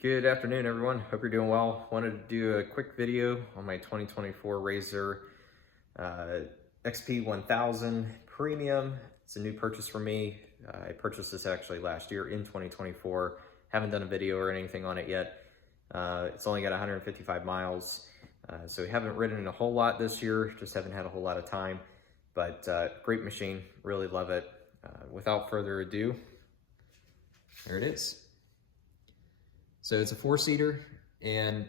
Good afternoon, everyone. Hope you're doing well. Wanted to do a quick video on my 2024 RZR XP 1000 Premium. It's a new purchase for me. I purchased this actually last year in 2024. Haven't done a video or anything on it yet. It's only got 155 miles, so we haven't ridden it a whole lot this year. Just haven't had a whole lot of time, but great machine. Really love it. Without further ado, there it is. So it's a four-seater, and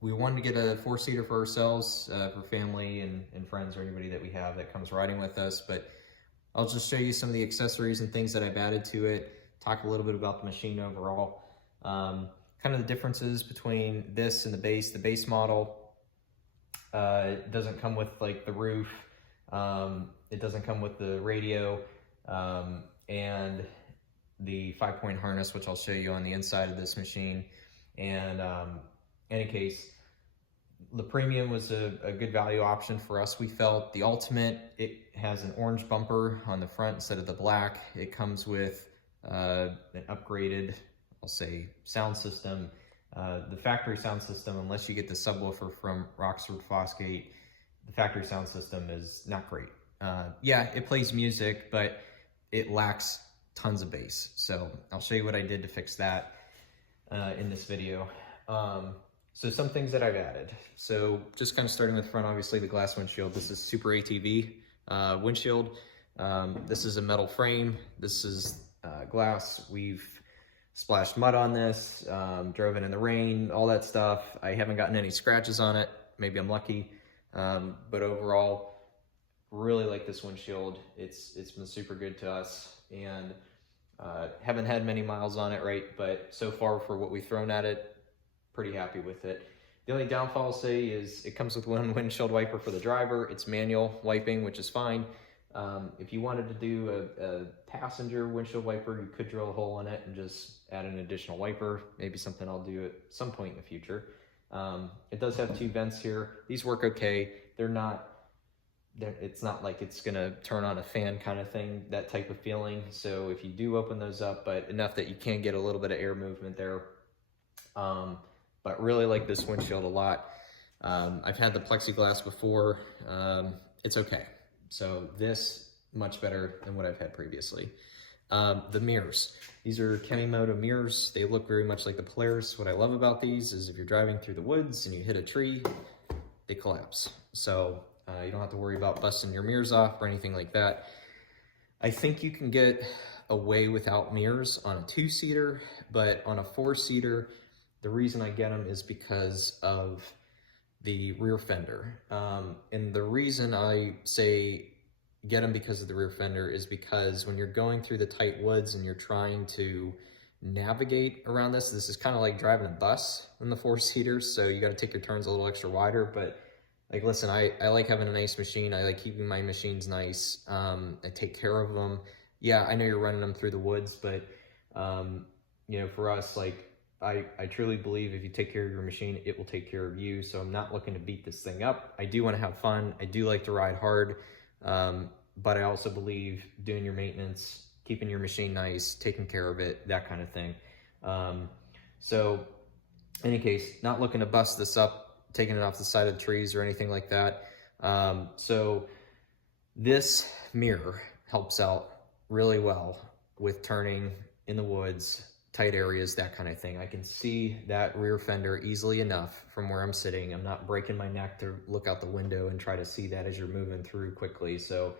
we wanted to get a four-seater for ourselves, for family and friends or anybody that we have that comes riding with us. But I'll just show you some of the accessories and things that I've added to it, talk a little bit about the machine overall, kind of the differences between this and the base. The base model it doesn't come with like the roof, it doesn't come with the radio, and the 5-point harness, which I'll show you on the inside of this machine. And any case, the Premium was a good value option for us. We felt the Ultimate, it has an orange bumper on the front instead of the black. It comes with an upgraded, I'll say, sound system. The factory sound system, unless you get the subwoofer from Rockford Fosgate, the factory sound system is not great. Yeah, it plays music, but it lacks tons of bass. So I'll show you what I did to fix that in this video. So some things that I've added. So just kind of starting with front, obviously the glass windshield. This is Super ATV windshield. This is a metal frame. This is glass. We've splashed mud on this, drove it in the rain, all that stuff. I haven't gotten any scratches on it. Maybe I'm lucky. But overall, really like this windshield. It's been super good to us, and haven't had many miles on it, right? But so far for what we've thrown at it, pretty happy with it. The only downfall I'll say is it comes with one windshield wiper for the driver. It's manual wiping, which is fine. If you wanted to do a passenger windshield wiper, you could drill a hole in it and just add an additional wiper. Maybe something I'll do at some point in the future. It does have two vents here. These work okay. It's not like it's gonna turn on a fan kind of thing, that type of feeling. So if you do open those up, but enough that you can get a little bit of air movement there. But really like this windshield a lot. I've had the plexiglass before. It's okay. So this, much better than what I've had previously. The mirrors. These are Kemimoto mirrors. They look very much like the Polaris. What I love about these is if you're driving through the woods and you hit a tree, they collapse. So you don't have to worry about busting your mirrors off or anything like that. I think you can get away without mirrors on a two-seater, but on a four-seater, the reason I get them is because of the rear fender. And the reason I say get them because of the rear fender is because when you're going through the tight woods and you're trying to navigate around this is kind of like driving a bus in the four-seaters, so you got to take your turns a little extra wider. But like, listen, I like having a nice machine. I like keeping my machines nice. I take care of them. Yeah, I know you're running them through the woods, but you know, for us, like, I truly believe if you take care of your machine, it will take care of you. So I'm not looking to beat this thing up. I do want to have fun. I do like to ride hard, but I also believe doing your maintenance, keeping your machine nice, taking care of it, that kind of thing. So in any case, not looking to bust this up, taking it off the side of the trees or anything like that. So this mirror helps out really well with turning in the woods, tight areas, that kind of thing. I can see that rear fender easily enough from where I'm sitting. I'm not breaking my neck to look out the window and try to see that as you're moving through quickly. So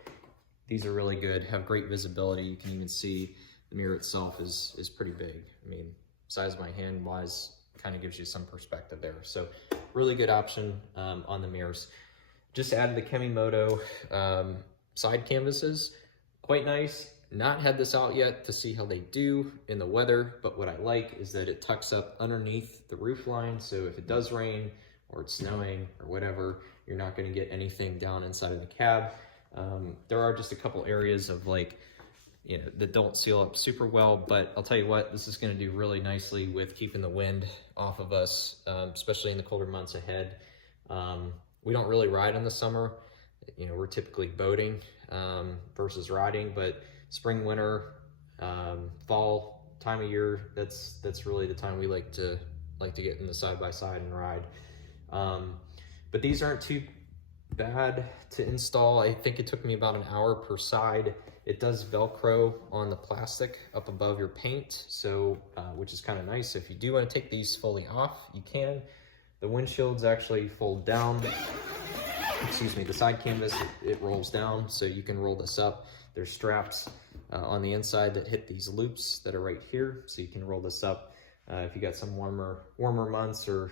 these are really good, have great visibility. You can even see the mirror itself is pretty big. I mean, size of my hand wise, kind of gives you some perspective there. So really good option on the mirrors. Just added the Kemimoto side canvases, quite nice. Not had this out yet to see how they do in the weather, but what I like is that it tucks up underneath the roof line, so if it does rain or it's snowing or whatever, you're not going to get anything down inside of the cab. There are just a couple areas of, like, you know, that don't seal up super well, but I'll tell you what, this is going to do really nicely with keeping the wind off of us, especially in the colder months ahead. We don't really ride in the summer. You know, we're typically boating versus riding, but spring, winter, fall, time of year, that's really the time we like to get in the side-by-side and ride. But these aren't too bad to install. I think it took me about an hour per side. It does Velcro on the plastic up above your paint, so which is kind of nice. If you do want to take these fully off, you can. The windshields actually fold down. Excuse me, the side canvas, it rolls down, so you can roll this up. There's straps on the inside that hit these loops that are right here, so you can roll this up if you got some warmer months or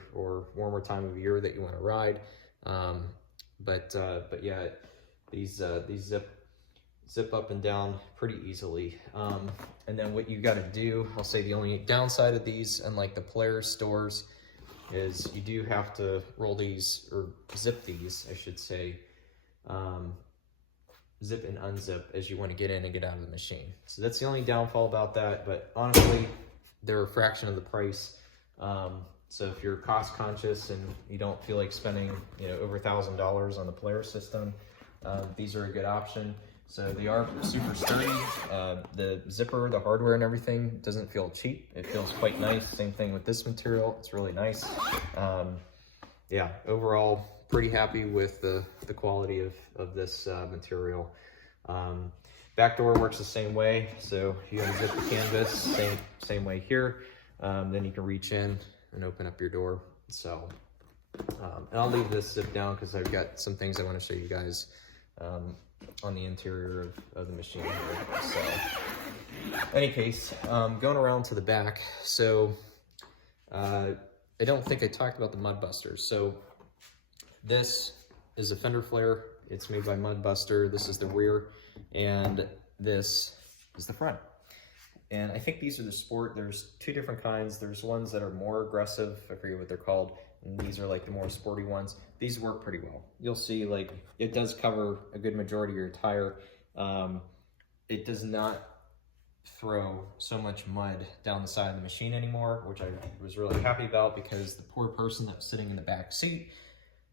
warmer time of year that you want to ride. But yeah, these zip up and down pretty easily. And then what you got to do, I'll say the only downside of these, unlike the Polaris stores, is you do have to roll these, or zip these, I should say, zip and unzip as you want to get in and get out of the machine. So that's the only downfall about that, but honestly, they're a fraction of the price. So if you're cost conscious and you don't feel like spending, you know, over $1,000 on the Polaris system, these are a good option. So they are super sturdy. The zipper, the hardware and everything doesn't feel cheap. It feels quite nice. Same thing with this material. It's really nice. Yeah, overall, pretty happy with the quality of this material. Back door works the same way. So if you unzip the canvas, same way here. Then you can reach in and open up your door. So, and I'll leave this zip down because I've got some things I want to show you guys on the interior of the machine here. So, any case, going around to the back. So, I don't think I talked about the MudBusters. So, this is a fender flare. It's made by MudBuster. This is the rear, and this is the front. And I think these are the sport. There's two different kinds. There's ones that are more aggressive. I forget what they're called. And these are like the more sporty ones. These work pretty well. You'll see, like, it does cover a good majority of your tire. It does not throw so much mud down the side of the machine anymore, which I was really happy about, because the poor person that was sitting in the back seat,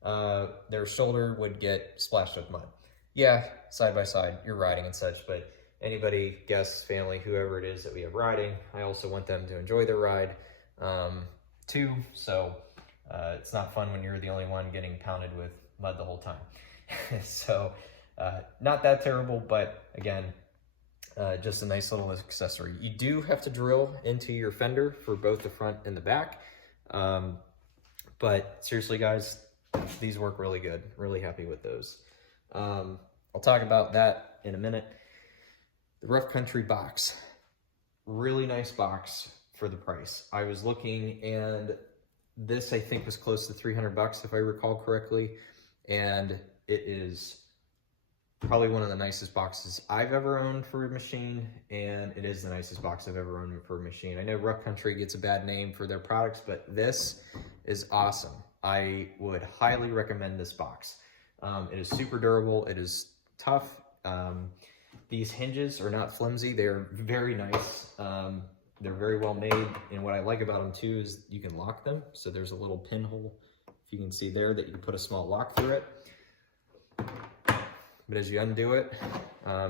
their shoulder would get splashed with mud. Yeah, side by side, you're riding and such, but anybody, guests, family, whoever it is that we have riding, I also want them to enjoy their ride too. So it's not fun when you're the only one getting pounded with mud the whole time. So not that terrible, but again, just a nice little accessory. You do have to drill into your fender for both the front and the back. But seriously, guys, these work really good. Really happy with those. I'll talk about that in a minute. The Rough Country box, really nice box for the price. I was looking, and this I think was close to 300 bucks if I recall correctly, and it is probably one of the nicest boxes I've ever owned for a machine, and it is the nicest box I've ever owned for a machine. I know Rough Country gets a bad name for their products, but this is awesome. I would highly recommend this box. It is super durable. It is tough. These hinges are not flimsy. They're very nice. They're very well made. And what I like about them too is you can lock them. So there's a little pinhole, if you can see there, that you can put a small lock through it. But as you undo it,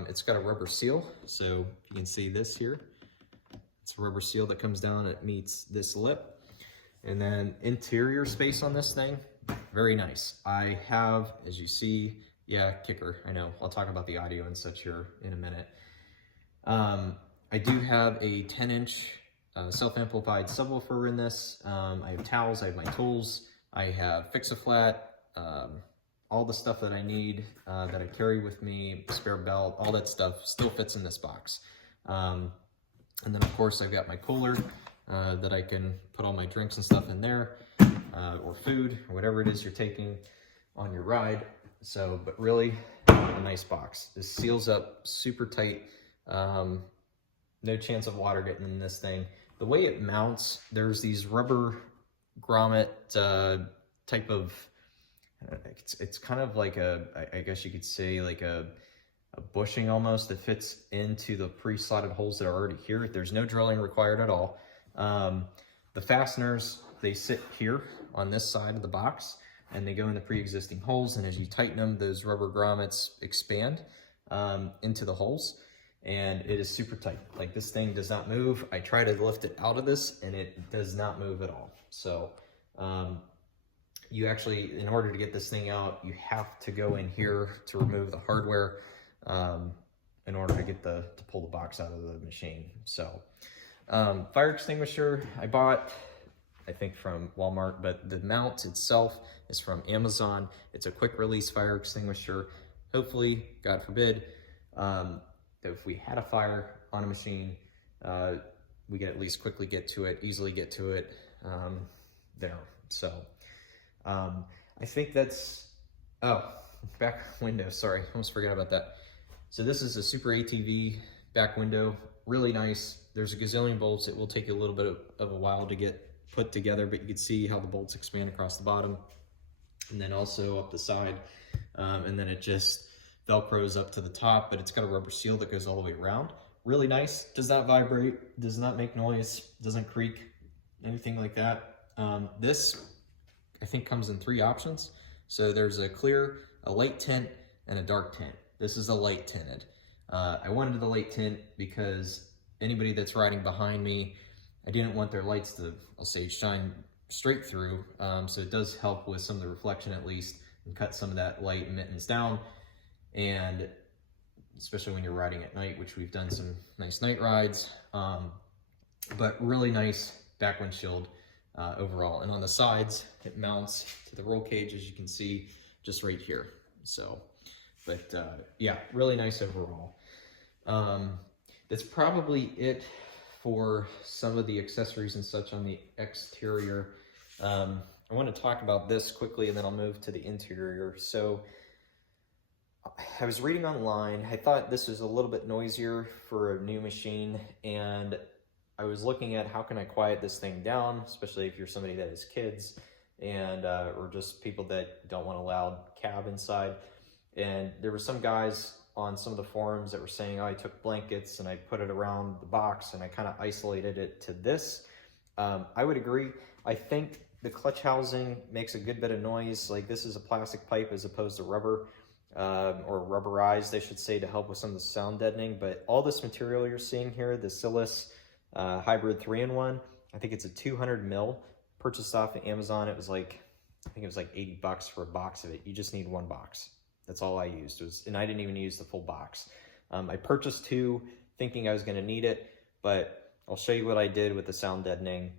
it's got a rubber seal. So you can see this here. It's a rubber seal that comes down. It meets this lip. And then interior space on this thing, very nice. I have, as you see, yeah, kicker, I know. I'll talk about the audio and such here in a minute. I do have a 10-inch self-amplified subwoofer in this. I have towels, I have my tools, I have fix-a-flat, all the stuff that I need, that I carry with me, spare belt, all that stuff still fits in this box. And then of course I've got my cooler that I can put all my drinks and stuff in there, or food, or whatever it is you're taking on your ride. So, but really a nice box. This seals up super tight. No chance of water getting in this thing. The way it mounts, there's these rubber grommet type of, it's kind of like I guess you could say like a bushing almost that fits into the pre-slotted holes that are already here. There's no drilling required at all. The fasteners, they sit here on this side of the box, and they go in the pre-existing holes, and as you tighten them, those rubber grommets expand into the holes. and it is super tight. Like, this thing does not move. I try to lift it out of this and it does not move at all. So you actually, in order to get this thing out, you have to go in here to remove the hardware in order to get to pull the box out of the machine. So fire extinguisher I bought, I think from Walmart, but the mount itself is from Amazon. It's a quick release fire extinguisher. Hopefully, God forbid, if we had a fire on a machine, we could at least quickly get to it, easily get to it there. So I think that's, oh, back window, sorry, almost forgot about that. So this is a Super ATV back window, really nice. There's a gazillion bolts. It will take a little bit of a while to get put together, but you can see how the bolts expand across the bottom and then also up the side. And then it just Velcros up to the top, but it's got a rubber seal that goes all the way around. Really nice, does not vibrate, does not make noise, doesn't creak, anything like that. This, I think, comes in 3 options. So there's a clear, a light tint, and a dark tint. This is a light tinted. I wanted the light tint because anybody that's riding behind me, I didn't want their lights to, I'll say, shine straight through. So it does help with some of the reflection at least, and cut some of that light emittance down. And especially when you're riding at night, which we've done some nice night rides, but really nice back windshield overall. And on the sides, it mounts to the roll cage, as you can see, just right here. So, but yeah, really nice overall. That's probably it for some of the accessories and such on the exterior. I want to talk about this quickly and then I'll move to the interior. So I was reading online, I thought this was a little bit noisier for a new machine, and I was looking at how can I quiet this thing down, especially if you're somebody that has kids and or just people that don't want a loud cab inside. And there were some guys on some of the forums that were saying, oh, I took blankets and I put it around the box and I kind of isolated it to this. I would agree. I think the clutch housing makes a good bit of noise. Like, this is a plastic pipe as opposed to rubber, or rubberized, I should say, to help with some of the sound deadening. But all this material you're seeing here, the Silis Hybrid 3-in-1, I think it's a 200 mil, purchased off of Amazon. It was like, I think it was like $80 for a box of it. You just need 1 box. That's all I used, and I didn't even use the full box. I purchased 2 thinking I was gonna need it, but I'll show you what I did with the sound deadening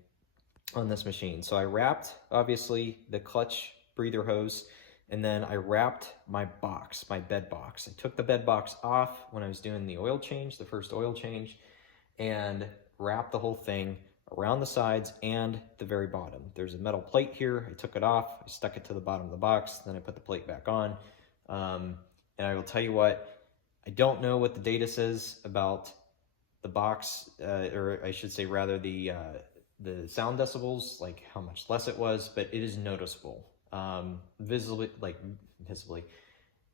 on this machine. So I wrapped, obviously, the clutch breather hose, and then I wrapped my box, my bed box. I took the bed box off when I was doing the oil change, the first oil change, and wrapped the whole thing around the sides and the very bottom. There's a metal plate here. I took it off, I stuck it to the bottom of the box, then I put the plate back on. And I will tell you what, I don't know what the data says about the box, or I should say rather the sound decibels, like how much less it was, but it is noticeable. Visibly,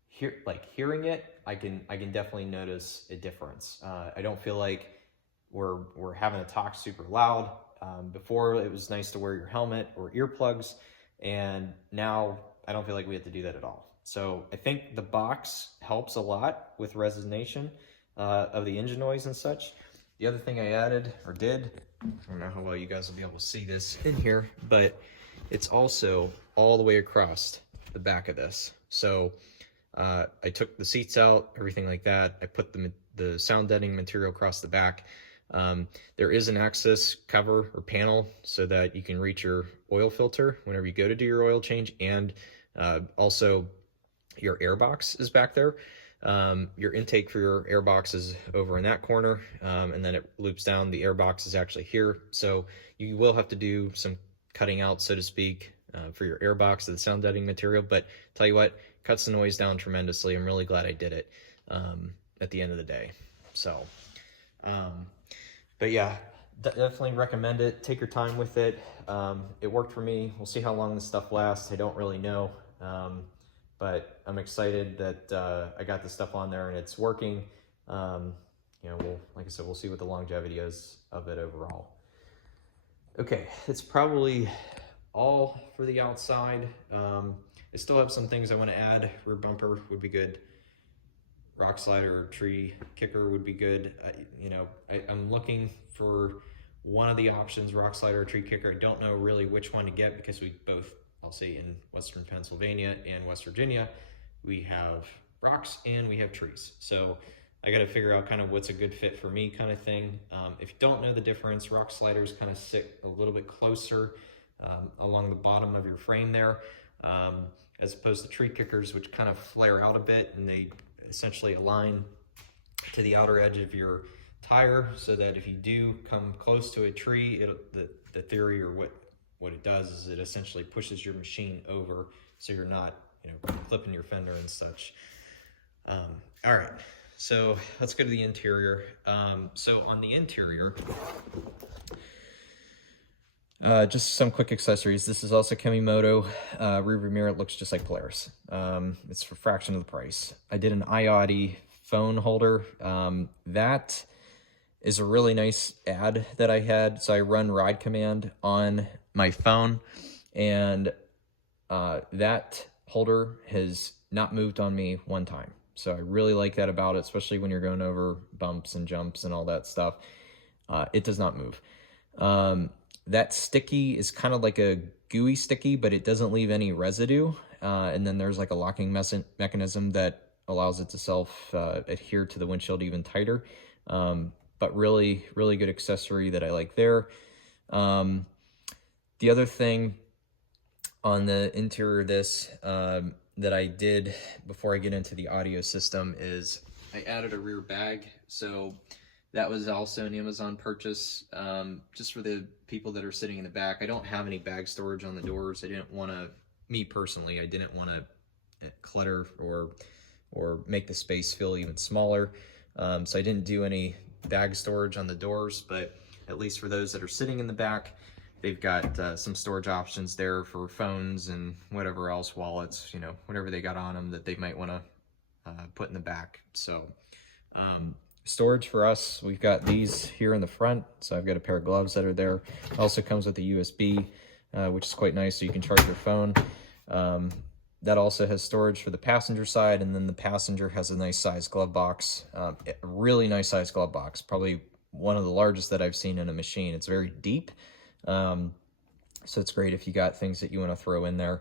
hearing it, I can definitely notice a difference. I don't feel like we're having to talk super loud. Before, it was nice to wear your helmet or earplugs, and now I don't feel like we have to do that at all. So I think the box helps a lot with resonation of the engine noise and such. The other thing I added, or did, I don't know how well you guys will be able to see this in here, but it's also all the way across the back of this. So I took the seats out, everything like that. I put the sound deadening material across the back. There is an access cover or panel so that you can reach your oil filter whenever you go to do your oil change, and also your air box is back there. Your intake for your air box is over in that corner, and then it loops down. The air box is actually here. So you will have to do some cutting out, so to speak, for your air box of the sound deadening material. But tell you what, cuts the noise down tremendously. I'm really glad I did it at the end of the day. So, but yeah, definitely recommend it. Take your time with it. It worked for me. We'll see how long this stuff lasts. I don't really know. But I'm excited that I got this stuff on there and it's working. You know, like I said, we'll see what the longevity is of it overall. Okay, it's probably all for the outside. I still have some things I want to add. Rear bumper would be good. rock slider or tree kicker would be good. You know, I'm looking for one of the options, rock slider or tree kicker. I don't know really which one to get because we both, I'll say in Western Pennsylvania and West Virginia, we have rocks and we have trees. So I got to figure out kind of what's a good fit for me kind of thing. If you don't know the difference, rock sliders kind of sit a little bit closer along the bottom of your frame there, as opposed to tree kickers, which kind of flare out a bit, and they essentially align to the outer edge of your tire, so that if you do come close to a tree, the theory or what it does is it essentially pushes your machine over, so you're not, you know, clipping your fender and such. All right, so let's go to the interior. So on the interior, just some quick accessories. This is also Kemimoto. Rear view mirror, it looks just like Polaris. It's for a fraction of the price. I did an iAudi phone holder. That is a really nice ad that I had. So I run Ride Command on my phone, and that holder has not moved on me one time. So I really like that about it, especially when you're going over bumps and jumps and all that stuff. It does not move. That sticky is kind of like a gooey sticky, but it doesn't leave any residue. And then there's like a locking mechanism that allows it to self-adhere to the windshield even tighter. But really, really good accessory that I like there. The other thing on the interior of this that I did before I get into the audio system is I added a rear bag. So that was also an Amazon purchase, just for the people that are sitting in the back. I don't have any bag storage on the doors. I didn't want to, me personally, I didn't want to clutter or make the space feel even smaller. So I didn't do any bag storage on the doors, but at least for those that are sitting in the back, they've got some storage options there for phones and whatever else, wallets, you know, whatever they got on them that they might want to put in the back. So storage for us, we've got these here in the front. So I've got a pair of gloves that are there. It also comes with a USB, which is quite nice, so you can charge your phone. That also has storage for the passenger side, and then the passenger has a nice size glove box, a really nice size glove box, probably one of the largest that I've seen in a machine. It's very deep, so it's great if you got things that you want to throw in there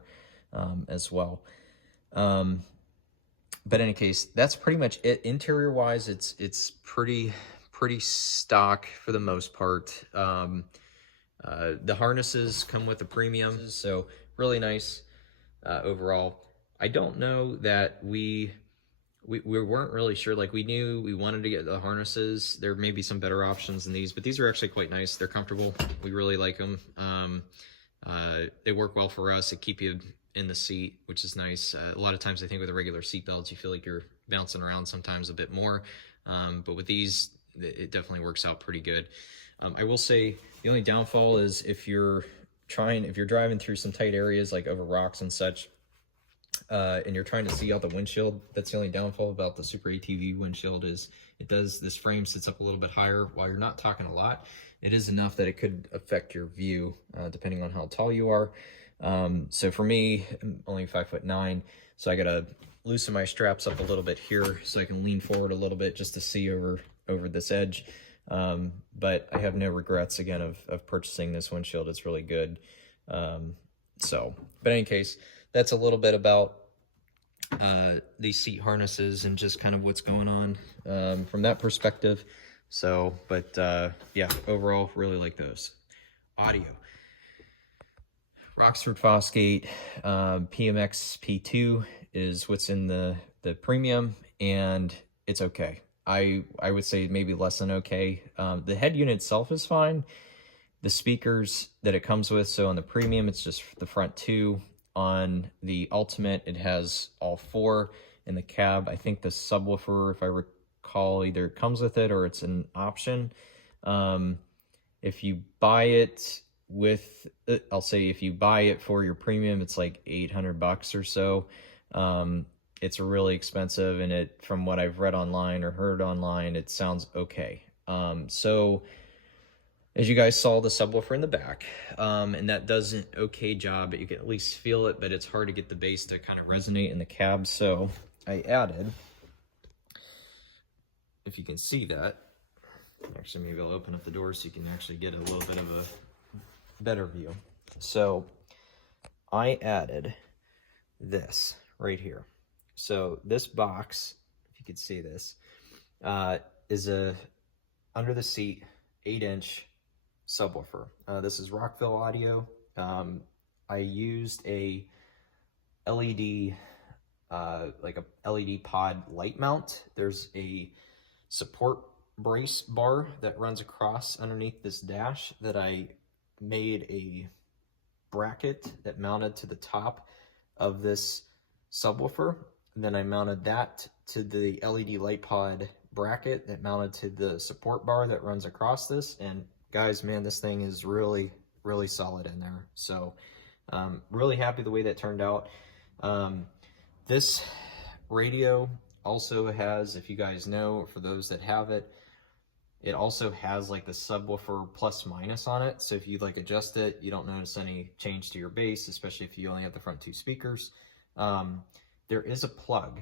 as well. But in any case, that's pretty much it. Interior wise, it's pretty stock for the most part. The harnesses come with a premium, so really nice overall. I don't know that we weren't really sure. Like, we knew we wanted to get the harnesses. There may be some better options than these, but these are actually quite nice. They're comfortable. We really like them. They work well for us. They keep you in the seat, which is nice. A lot of times I think with the regular seat belts, you feel like you're bouncing around sometimes a bit more. But with these, it definitely works out pretty good. I will say the only downfall is if you're driving through some tight areas like over rocks and such, and you're trying to see out the windshield, that's the only downfall about the Super ATV windshield is this frame sits up a little bit higher. While you're not talking a lot, it is enough that it could affect your view, depending on how tall you are. So for me, I'm only 5'9", so I gotta loosen my straps up a little bit here so I can lean forward a little bit just to see over this edge. But I have no regrets again of purchasing this windshield. It's really good. But in any case, that's a little bit about these seat harnesses and just kind of what's going on from that perspective. So, but yeah, overall, really like those. Audio. Rockford Fosgate PMX P2 is what's in the premium, and it's okay. I would say maybe less than okay. The head unit itself is fine. The speakers that it comes with, so on the premium, it's just the front two. On the Ultimate, it has all four in the cab. I think the subwoofer, if I recall, either comes with it or it's an option. If you buy it with, I'll say if you buy it for your premium, it's like $800 or so. It's really expensive, and it, from what I've read online or heard online, it sounds okay. So as you guys saw, the subwoofer in the back, and that does an okay job, but you can at least feel it, but it's hard to get the bass to kind of resonate in the cab. So I added if you can see that. Actually, maybe I'll open up the door so you can actually get a little bit of a better view. So I added this right here. So this box, if you could see this, is a under the seat 8-inch subwoofer. This is Rockville Audio. I used a LED, like a LED pod light mount. There's a support brace bar that runs across underneath this dash that I made a bracket that mounted to the top of this subwoofer. And then I mounted that to the LED light pod bracket that mounted to the support bar that runs across this. And guys, man, this thing is really, really solid in there. So really happy the way that turned out. This radio also has, if you guys know, for those that have it, it also has like the subwoofer plus minus on it. So if you like adjust it, you don't notice any change to your bass, especially if you only have the front 2 speakers. There is a plug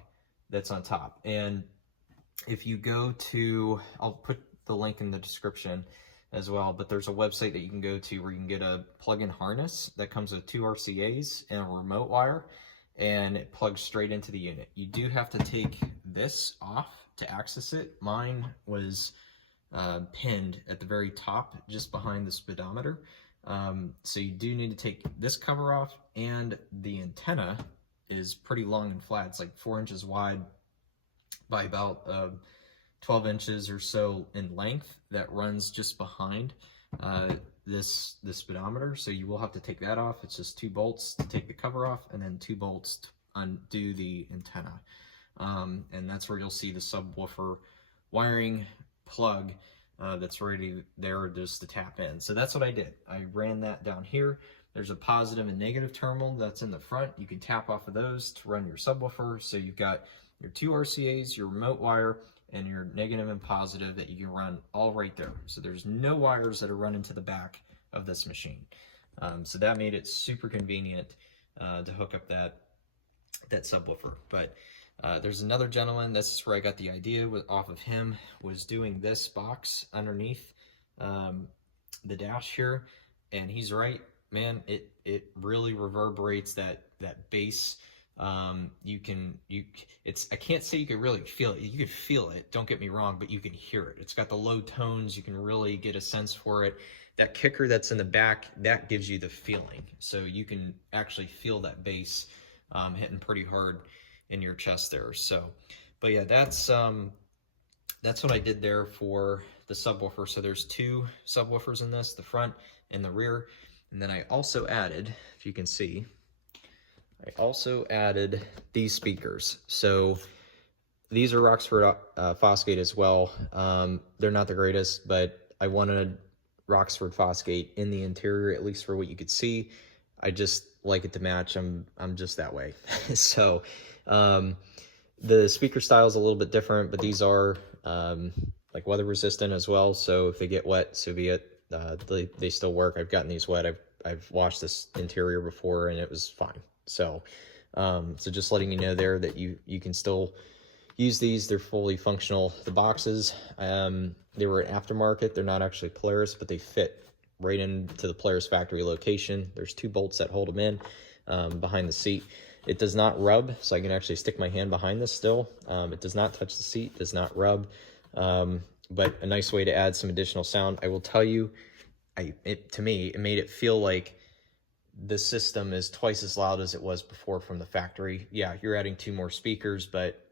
that's on top. And if you go to, I'll put the link in the description as well, but there's a website that you can go to where you can get a plug-in harness that comes with 2 RCAs and a remote wire, and it plugs straight into the unit. You do have to take this off to access it. Mine was pinned at the very top, just behind the speedometer. So you do need to take this cover off, and the antenna is pretty long and flat. It's like 4 inches wide by about 12 inches or so in length, that runs just behind this speedometer. So you will have to take that off. It's just 2 bolts to take the cover off, and then 2 bolts to undo the antenna. And that's where you'll see the subwoofer wiring plug that's ready there just to tap in. So that's what I did. I ran that down here. There's a positive and negative terminal that's in the front. You can tap off of those to run your subwoofer. So you've got your 2 RCAs, your remote wire, and your negative and positive that you can run all right there. So there's no wires that are running to the back of this machine. So that made it super convenient to hook up that subwoofer. But there's another gentleman, this is where I got the idea off of him, was doing this box underneath the dash here. And he's right, man, it really reverberates that bass. I can't say you could really feel it. You could feel it, don't get me wrong, but you can hear it. It's got the low tones, you can really get a sense for it. That kicker that's in the back, that gives you the feeling. So you can actually feel that bass hitting pretty hard in your chest there. So, but yeah, that's what I did there for the subwoofer. So there's 2 subwoofers in this, the front and the rear. And then I also added, if you can see, I also added these speakers. So these are Roxford Fosgate as well. They're not the greatest, but I wanted Roxford Fosgate in the interior, at least for what you could see. I just like it to match. I'm just that way. So the speaker style is a little bit different, but these are like weather resistant as well. So if they get wet, so be it. They still work. I've gotten these wet. I've washed this interior before and it was fine. So so just letting you know there that you can still use these. They're fully functional. The boxes, they were an aftermarket. They're not actually Polaris, but they fit right into the Polaris factory location. There's 2 bolts that hold them in behind the seat. It does not rub, so I can actually stick my hand behind this still. It does not touch the seat, does not rub, but a nice way to add some additional sound. I will tell you, to me, it made it feel like the system is twice as loud as it was before from the factory. Yeah, you're adding 2 more speakers, but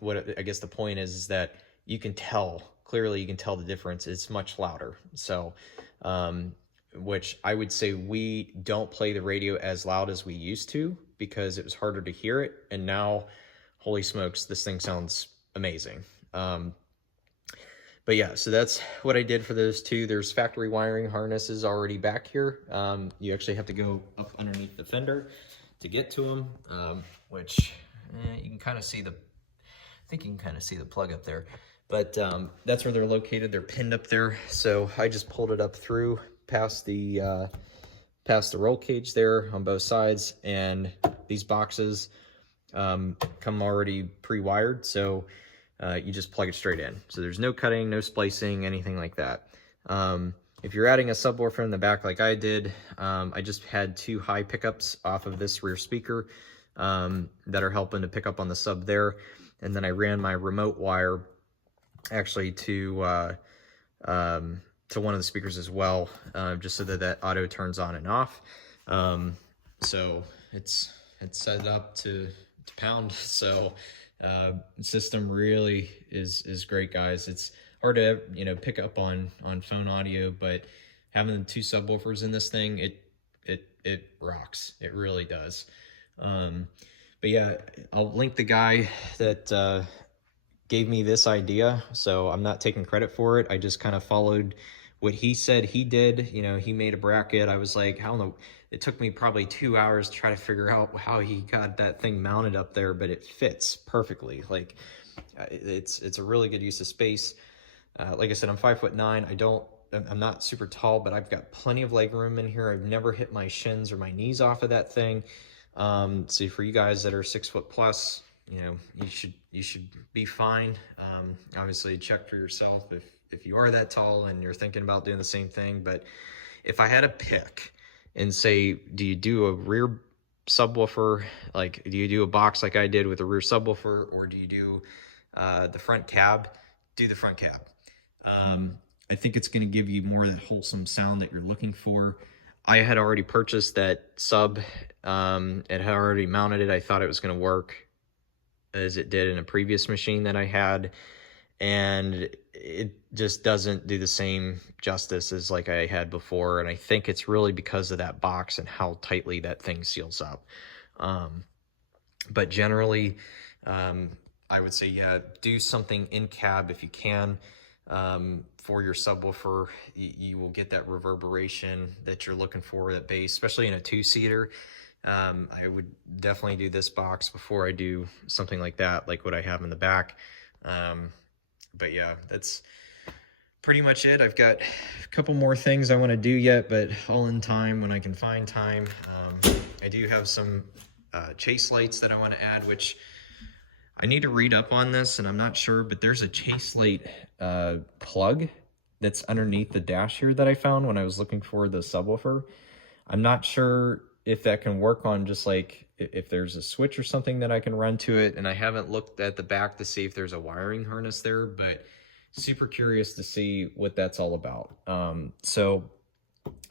what I guess the point is that you can tell, clearly you can tell the difference. It's much louder. So, which I would say we don't play the radio as loud as we used to because it was harder to hear it. And now, holy smokes, this thing sounds amazing. But yeah, so that's what I did for those 2. There's factory wiring harnesses already back here. You actually have to go up underneath the fender to get to them, which you can kind of see I think you can kind of see the plug up there. But that's where they're located. They're pinned up there. So I just pulled it up through past the roll cage there on both sides. And these boxes come already pre-wired. So you just plug it straight in. So there's no cutting, no splicing, anything like that. If you're adding a subwoofer in the back like I did, I just had 2 high pickups off of this rear speaker that are helping to pick up on the sub there. And then I ran my remote wire actually to one of the speakers as well, just so that that auto turns on and off. So it's set up to pound. So system really is great, guys. It's hard to, you know, pick up on phone audio, but having the 2 subwoofers in this thing, it rocks. It really does. But yeah, I'll link the guy that gave me this idea, so I'm not taking credit for it. I just kind of followed what he said he did. You know, he made a bracket. I was like, how in the... It took me probably 2 hours to try to figure out how he got that thing mounted up there, but it fits perfectly. Like, it's a really good use of space. Like I said, I'm 5'9". I'm not super tall, but I've got plenty of leg room in here. I've never hit my shins or my knees off of that thing. So for you guys that are 6 foot plus, you know, you should be fine. Obviously check for yourself if you are that tall and you're thinking about doing the same thing. But if I had to pick and say, do you do a rear subwoofer? Like, do you do a box like I did with a rear subwoofer, or do you do the front cab? Do the front cab. I think it's going to give you more of that wholesome sound that you're looking for. I had already purchased that sub and had already mounted it. I thought it was going to work as it did in a previous machine that I had, and it just doesn't do the same justice as like I had before. And I think it's really because of that box and how tightly that thing seals up. But generally, I would say, yeah, do something in cab if you can. For your subwoofer, you will get that reverberation that you're looking for, that bass, especially in a 2-seater. I would definitely do this box before I do something like that, like what I have in the back. But yeah, that's pretty much it. I've got a couple more things I want to do yet, but all in time when I can find time. I do have some chase lights that I want to add, which I need to read up on this, and I'm not sure, but there's a chase light plug that's underneath the dash here that I found when I was looking for the subwoofer. I'm not sure if that can work on just like if there's a switch or something that I can run to it, and I haven't looked at the back to see if there's a wiring harness there, but super curious to see what that's all about. So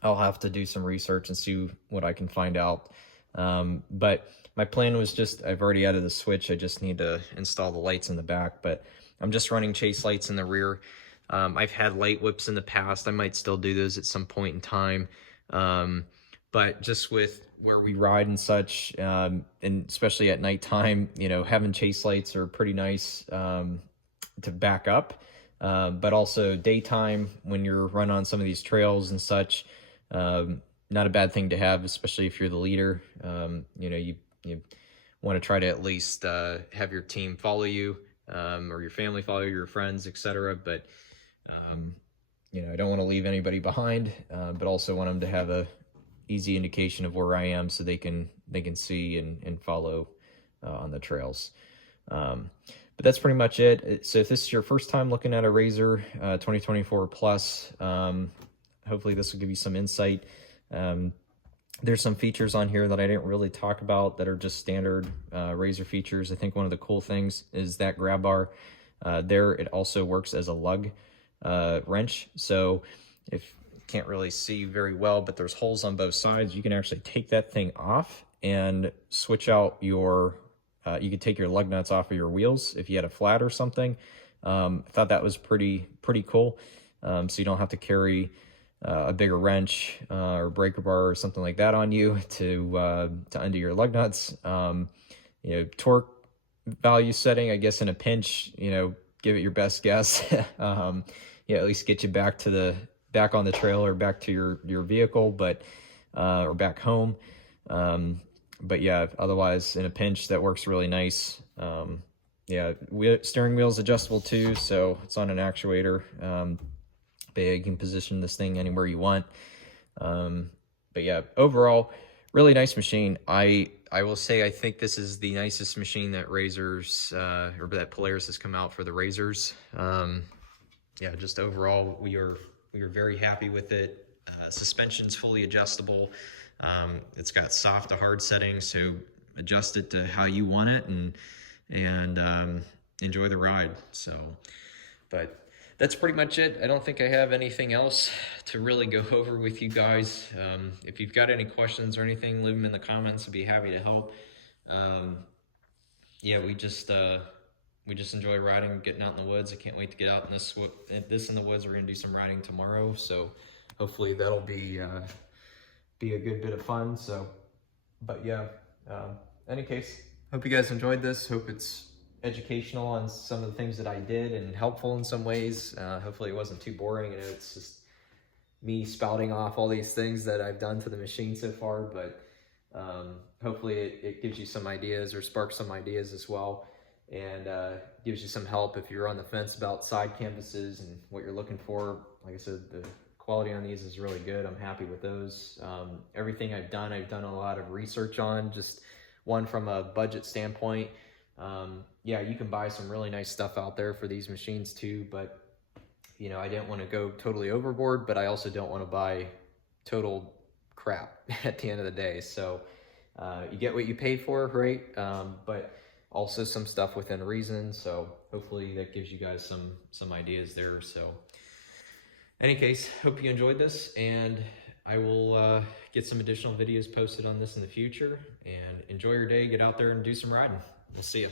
I'll have to do some research and see what I can find out. But my plan was just, I've already added the switch. I just need to install the lights in the back, but I'm just running chase lights in the rear. I've had light whips in the past. I might still do those at some point in time. But just with where we ride and such, and especially at nighttime, you know, having chase lights are pretty nice to back up. But also daytime when you're running on some of these trails and such, not a bad thing to have, especially if you're the leader. You know, you want to try to at least have your team follow you, or your family follow you, your friends, etc. But you know, I don't want to leave anybody behind, but also want them to have a easy indication of where I am, so they can see and follow on the trails. But that's pretty much it. So if this is your first time looking at a RZR 2024 Plus, hopefully this will give you some insight. There's some features on here that I didn't really talk about that are just standard RZR features. I think one of the cool things is that grab bar. There, it also works as a lug wrench. So if you can't really see very well, but there's holes on both sides, you can actually take that thing off and switch out your, you could take your lug nuts off of your wheels if you had a flat or something. I thought that was pretty cool. So you don't have to carry a bigger wrench or breaker bar or something like that on you to undo your lug nuts. You know, torque value setting, I guess in a pinch, you know, give it your best guess. Yeah, at least get you back on the trail or back to your vehicle, but or back home. But yeah, otherwise in a pinch, that works really nice. Yeah, steering wheel's adjustable too, so it's on an actuator. But yeah, you can position this thing anywhere you want. But yeah, overall, really nice machine. I will say I think this is the nicest machine that Razors or that Polaris has come out for the Razors. Yeah, just overall we are very happy with it. Suspension's fully adjustable. It's got soft to hard settings, so adjust it to how you want it and enjoy the ride. So, but that's pretty much it. I don't think I have anything else to really go over with you guys. If you've got any questions or anything, leave them in the comments. I'd be happy to help. Yeah, we just enjoy riding, getting out in the woods. I can't wait to get out in this in the woods. We're gonna do some riding tomorrow, so hopefully that'll be a good bit of fun. So, but yeah, any case, hope you guys enjoyed this. Hope it's educational on some of the things that I did and helpful in some ways. Hopefully it wasn't too boring. You know, it's just me spouting off all these things that I've done to the machine so far, but hopefully it gives you some ideas or sparks some ideas as well, and gives you some help if you're on the fence about side canvases and what you're looking for. Like I said, the quality on these is really good. I'm happy with those. Everything I've done a lot of research on, just one from a budget standpoint. Yeah, you can buy some really nice stuff out there for these machines too, but you know, I didn't want to go totally overboard, but I also don't want to buy total crap at the end of the day. So you get what you pay for, right? But also some stuff within reason. So hopefully that gives you guys some ideas there. So any case, hope you enjoyed this, and I will get some additional videos posted on this in the future. And enjoy your day, get out there and do some riding. We'll see you.